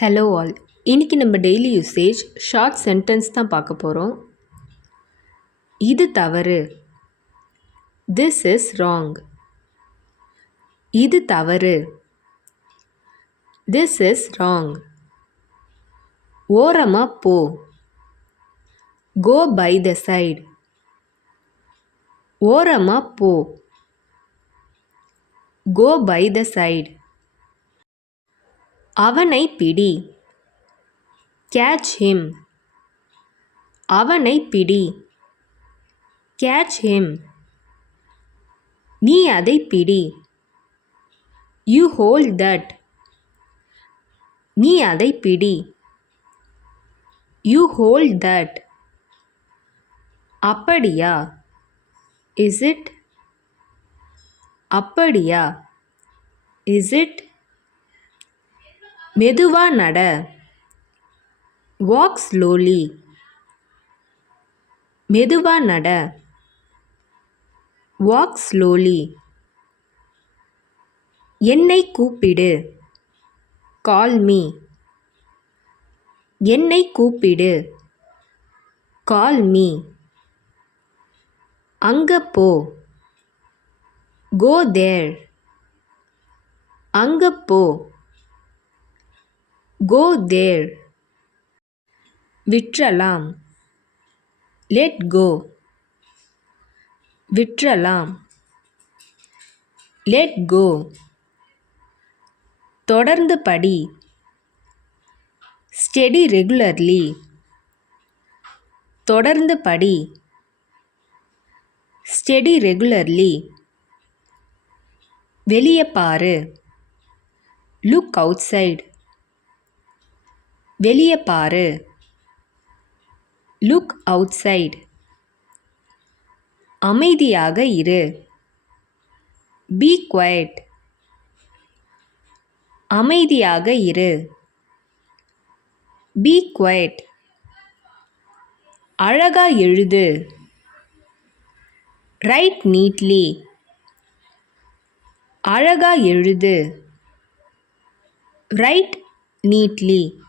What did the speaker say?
Hello all. இன்னைக்கு நம்ம daily usage short sentence தான் பார்க்க போகிறோம். இது தவறு. This is wrong. இது தவறு. This is wrong. ஓரமா போ. Go by the side. ஓரமா போ. Go by the side. அவனை பிடி. Catch him. அவனை பிடி. Catch him. நீ அதை பிடி. You hold that. நீ அதை பிடி. You hold that. அப்படியா? Is it? அப்படியா? Is it? மெதுவா நட. Walk slowly. மெதுவா நட. Walk slowly. என்னை கூப்பிடு. Call me. என்னை கூப்பிடு. Call me. அங்க போ. கோ தேர். அங்க போ. Go there. விற்றலாம். Let go. விற்றலாம். Let go. தொடர்ந்து படி. Study regularly. தொடர்ந்து படி. Study regularly. வெளியே பாரு. Look outside. வெளியே பாரு. Look outside. அமைதியாக இரு. Be quiet. அமைதியாக இரு. Be quiet. அழகா எழுது. Write neatly. அழகா எழுது. Write neatly.